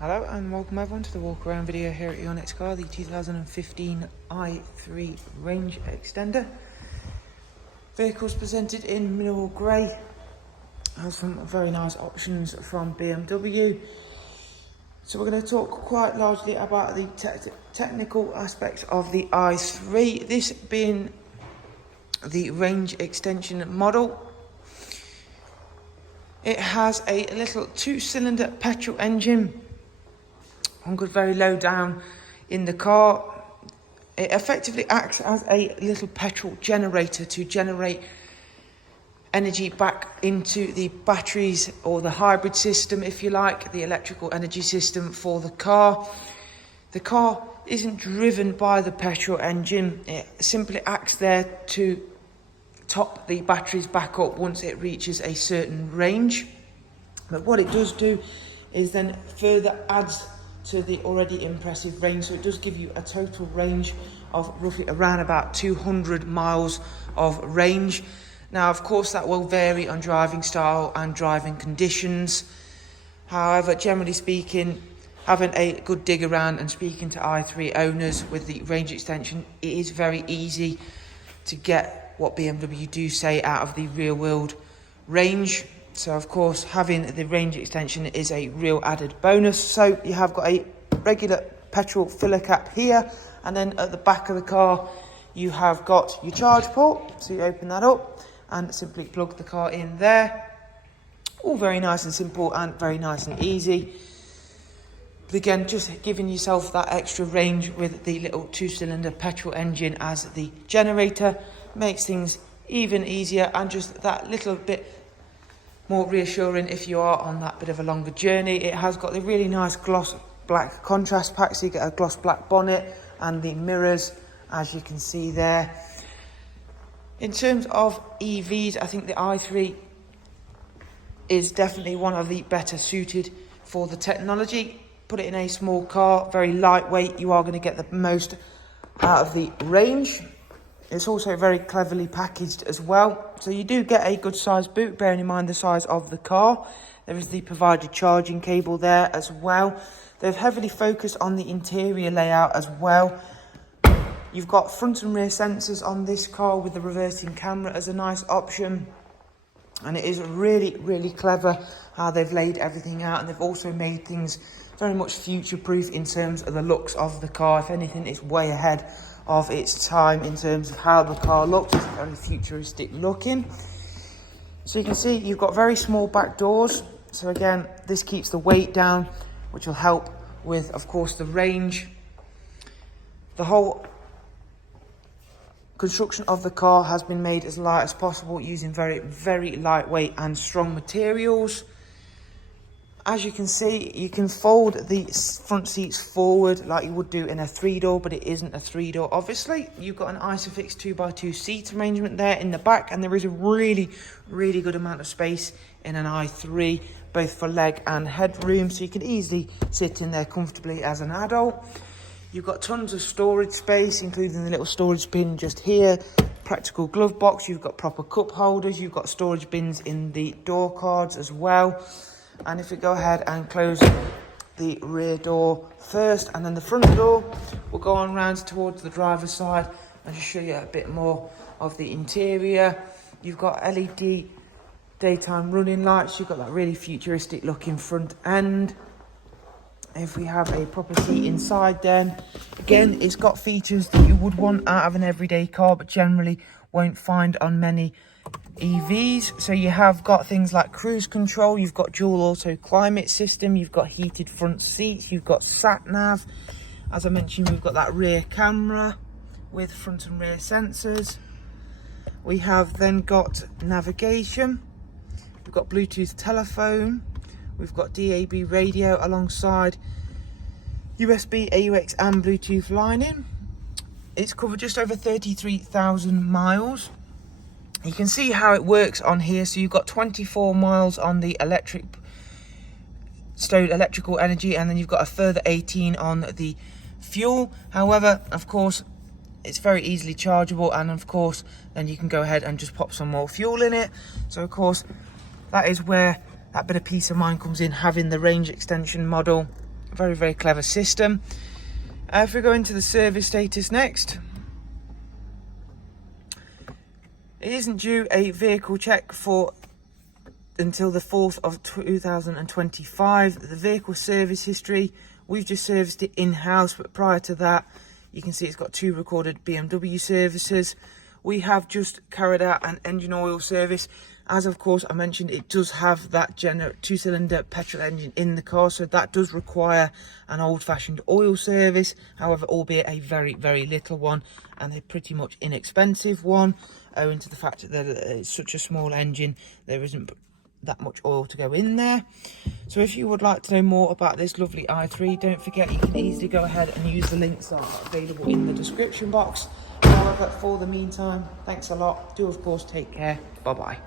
Hello and welcome everyone to the walk around video here at your next car, the 2015 i3 range extender. Vehicle's presented in mineral grey, has some very nice options from BMW. So we're going to talk quite largely about the technical aspects of the i3, this being the range extension model. It has a little 2-cylinder petrol engine, anchored very low down in the car. It effectively acts as a little petrol generator to generate energy back into the batteries, or the hybrid system if you like, the electrical energy system for the car. The car isn't driven by the petrol engine, it simply acts there to top the batteries back up once it reaches a certain range. But what it does do is then further adds to the already impressive range, so it does give you a total range of roughly around about 200 miles of range. Now of course that will vary on driving style and driving conditions. However, generally speaking, having a good dig around and speaking to i3 owners with the range extension, it is very easy to get what BMW do say out of the real world range. So of course having the range extension is a real added bonus. So you have got a regular petrol filler cap here, and then at the back of the car you have got your charge port, so you open that up and simply plug the car in there. All very nice and simple and very nice and easy. But again, just giving yourself that extra range with the little 2-cylinder petrol engine as the generator makes things even easier, and just that little bit more reassuring if you are on that bit of a longer journey. It has got the really nice gloss black contrast pack, so you get a gloss black bonnet and the mirrors, as you can see there. In terms of EVs, I think the i3 is definitely one of the better suited for the technology. Put it in a small car, very lightweight, you are going to get the most out of the range. It's also very cleverly packaged as well. So you do get a good sized boot, bearing in mind the size of the car. There is the provided charging cable there as well. They've heavily focused on the interior layout as well. You've got front and rear sensors on this car with the reversing camera as a nice option. And it is really clever how they've laid everything out. And they've also made things very much future-proof in terms of the looks of the car. If anything, it's way ahead of its time in terms of how the car looks. It's very futuristic looking. So you can see you've got very small back doors. So again, this keeps the weight down, which will help with, of course, the range. The whole construction of the car has been made as light as possible, using very lightweight and strong materials. As you can see, you can fold the front seats forward like you would do in a 3-door, but it isn't a 3-door. Obviously, you've got an Isofix 2x2 seat arrangement there in the back, and there is a really good amount of space in an i3, both for leg and headroom, so you can easily sit in there comfortably as an adult. You've got tons of storage space, including the little storage bin just here, practical glove box, you've got proper cup holders, you've got storage bins in the door cards as well. And if we go ahead and close the rear door first, and then the front door, we'll go on round towards the driver's side and just show you a bit more of the interior. You've got LED daytime running lights, you've got that really futuristic looking front end. If we have a proper seat inside, then again, it's got features that you would want out of an everyday car, but generally won't find on many EVs. So you have got things like cruise control, you've got dual auto climate system, you've got heated front seats, you've got sat nav. As I mentioned, we've got that rear camera with front and rear sensors. We have then got navigation, we've got Bluetooth telephone, we've got DAB radio alongside USB, AUX and Bluetooth line-in. It's covered just over 33,000 miles. You can see how it works on here. So you've got 24 miles on the stowed electrical energy, and then you've got a further 18 on the fuel. However, of course, it's very easily chargeable, and of course then you can go ahead and just pop some more fuel in it. So of course that is where that bit of peace of mind comes in, having the range extension model. Very, very clever system. If we go into the service status next, it isn't due a vehicle check for until the 4th of 2025. The vehicle service history, we've just serviced it in-house, but prior to that, you can see it's got 2 recorded BMW services. We have just carried out an engine oil service. As of course I mentioned, it does have that 2-cylinder petrol engine in the car, so that does require an old-fashioned oil service, however, albeit a very, very little one, and a pretty much inexpensive one, owing to the fact that it's such a small engine, there isn't that much oil to go in there. So if you would like to know more about this lovely i3, don't forget you can easily go ahead and use the links that are available in the description box. However, for the meantime, thanks a lot. Do of course take care. Bye bye.